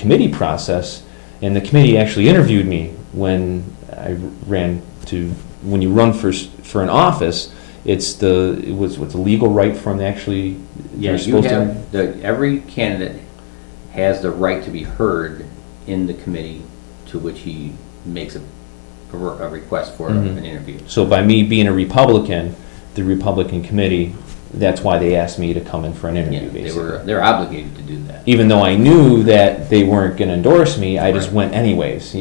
committee process, and the committee actually interviewed me when I ran to, when you run for an office, it's the legal right for them to actually, Yeah, they're supposed to. every candidate has the right to be heard in the committee to which he makes a request for an interview. So by me being a Republican, the Republican committee, that's why they asked me to come in for an interview, Yeah, basically. they're obligated to do that. Even though I knew that they weren't gonna endorse me, I just Right. went anyways,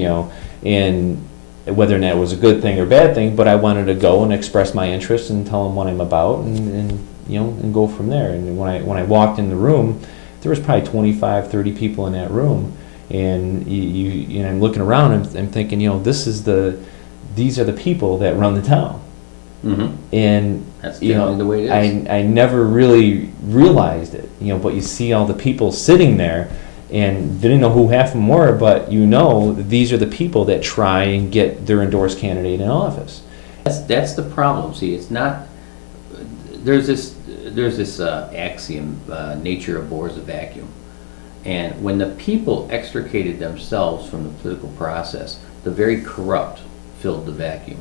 and whether or not it was a good thing or bad thing, but I wanted to go and express my interest and tell them what I'm about and go from there. And when I walked in the room, there was probably 25, 30 people in that room, and I'm looking around and I'm thinking, these are the people that run the town. Mm-hmm. And That's generally the way it is. I never really realized it, but you see all the people sitting there and didn't know who half of them were, but these are the people that try and get their endorsed candidate in office. That's the problem. See, it's not. There's this axiom: nature abhors a vacuum. And when the people extricated themselves from the political process, the very corrupt filled the vacuum,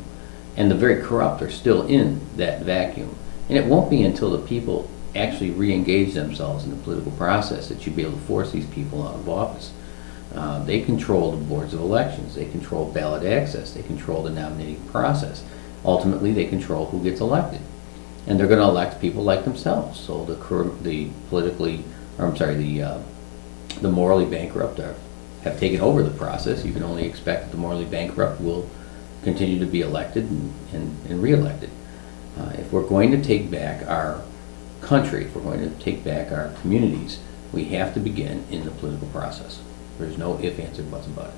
and the very corrupt are still in that vacuum. And it won't be until the people actually re-engage themselves in the political process that you'll be able to force these people out of office. They control the boards of elections. They control ballot access. They control the nominating process. Ultimately, they control who gets elected, and they're going to elect people like themselves. So the morally bankrupt have taken over the process. You can only expect that the morally bankrupt will continue to be elected and re-elected. If we're going to take back our country, if we're going to take back our communities, we have to begin in the political process. There's no ifs, ands, or buts about it.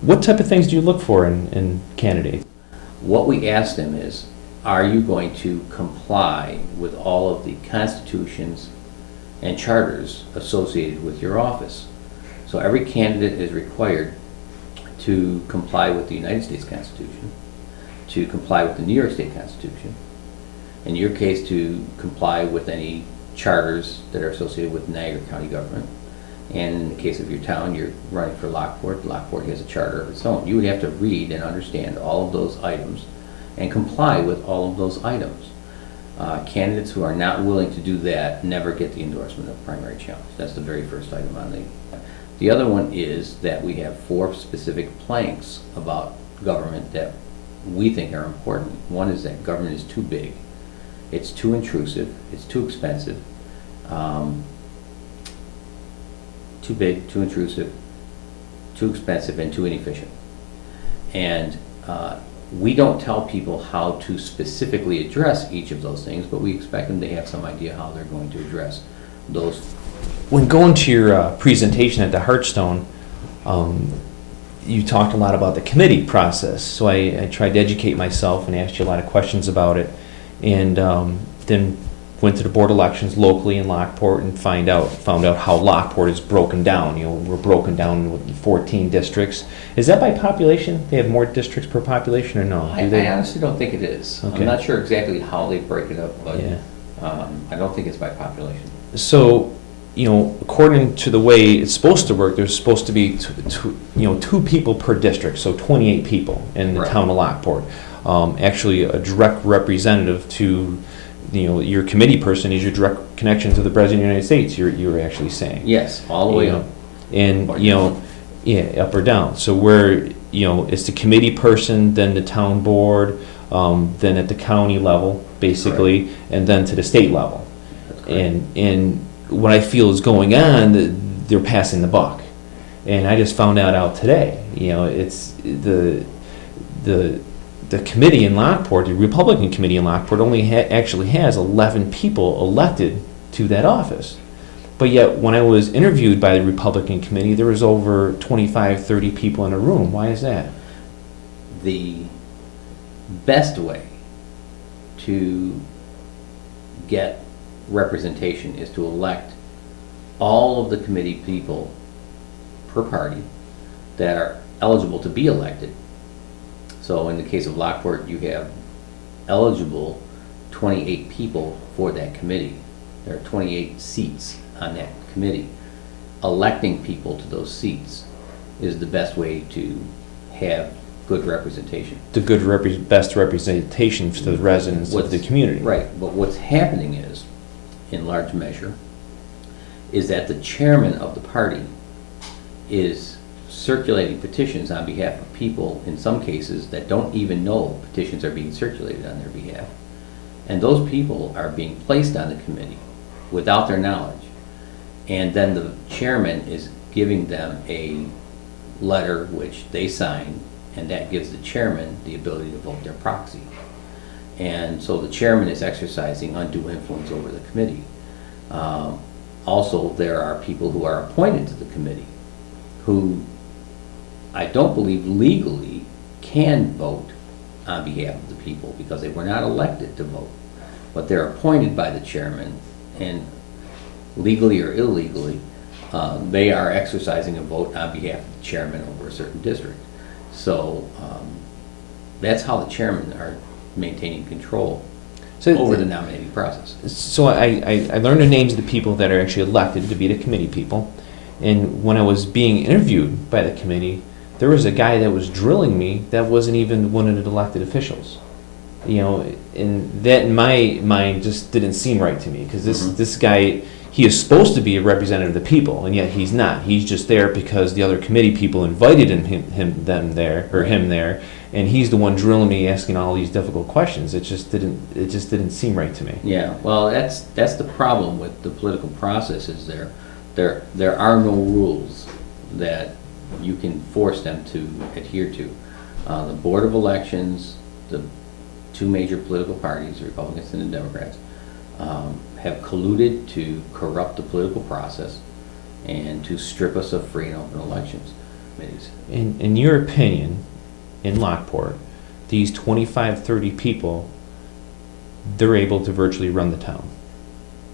What type of things do you look for in candidates? What we ask them is, are you going to comply with all of the constitutions and charters associated with your office? So every candidate is required to comply with the United States Constitution, to comply with the New York State Constitution, in your case to comply with any charters that are associated with Niagara County government, and in the case of your town, you're running for Lockport. Lockport has a charter of its own. You would have to read and understand all of those items and comply with all of those items. Candidates who are not willing to do that never get the endorsement of primary challenge. That's the very first item on the other one is that we have 4 specific planks about government that we think are important. One is that government is too big, it's too intrusive, it's too expensive, too big, too intrusive, too expensive, and too inefficient. And we don't tell people how to specifically address each of those things, but we expect them to have some idea how they're going to address those. When going to your presentation at the Hearthstone, you talked a lot about the committee process. So I tried to educate myself and asked you a lot of questions about it, and then went to the board elections locally in Lockport and found out how Lockport is broken down. We're broken down with 14 districts. Is that by population? They have more districts per population, or no? I honestly don't think it is. Okay. I'm not sure exactly how they break it up, but Yeah. I don't think it's by population. So, according to the way it's supposed to work, there's supposed to be two people per district, so 28 people in the Right. town of Lockport. Actually, a direct representative to, your committee person is your direct connection to the President of the United States, you're actually saying. Yes, all the way up. And, Or down. yeah, up or down. So where, it's the committee person, then the town board, then at the county level, basically, and then to the state level. That's correct. And what I feel is going on, they're passing the buck. And I just found that out today. It's the committee in Lockport, the Republican committee in Lockport, only actually has 11 people elected to that office. But yet, when I was interviewed by the Republican committee, there was over 25, 30 people in a room. Why is that? The best way to get representation is to elect all of the committee people per party that are eligible to be elected. So in the case of Lockport, you have eligible 28 people for that committee. There are 28 seats on that committee. electing people to those seats is the best way to have good representation. The best representation for the residents of the community. Right, but what's happening is, in large measure, is that the chairman of the party is circulating petitions on behalf of people, in some cases, that don't even know petitions are being circulated on their behalf. And those people are being placed on the committee without their knowledge. And then the chairman is giving them a letter which they sign, and that gives the chairman the ability to vote their proxy. And so the chairman is exercising undue influence over the committee. Also, there are people who are appointed to the committee who I don't believe legally can vote on behalf of the people because they were not elected to vote. But they're appointed by the chairman, and legally or illegally, they are exercising a vote on behalf of the chairman over a certain district. So that's how the chairmen are maintaining control over the nominating process. So I learned the names of the people that are actually elected to be the committee people. And when I was being interviewed by the committee, there was a guy that was drilling me that wasn't even one of the elected officials. You know, and that in my mind just didn't seem right to me, because this guy, he is supposed to be a representative of the people, and yet he's not. He's just there because the other committee people invited them there, and he's the one drilling me, asking all these difficult questions. It just didn't seem right to me. Yeah, well, that's the problem with the political process. Is there are no rules that you can force them to adhere to. The Board of Elections, the two major political parties, the Republicans and the Democrats, have colluded to corrupt the political process and to strip us of free and open elections committees. In your opinion, in Lockport, these 25, 30 people, they're able to virtually run the town.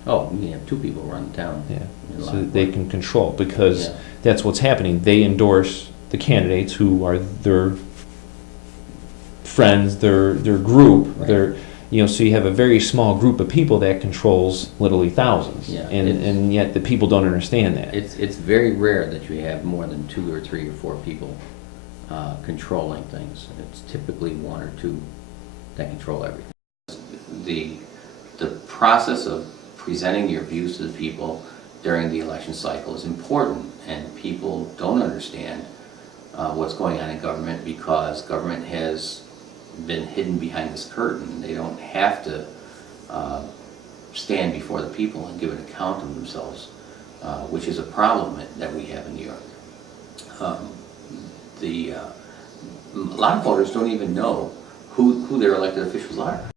Oh, we have two people run the town. Yeah, so Lockport. that they can control, because Yeah. that's what's happening. They endorse the candidates who are their friends, their group, Right. so you have a very small group of people that controls literally thousands. Yeah, and yet the people don't understand that. It's very rare that you have more than 2 or 3 or 4 people controlling things. It's typically 1 or 2 that control everything. The process of presenting your views to the people during the election cycle is important, and people don't understand what's going on in government because government has been hidden behind this curtain. They don't have to stand before the people and give an account of themselves, which is a problem that we have in New York. A lot of voters don't even know who their elected officials are.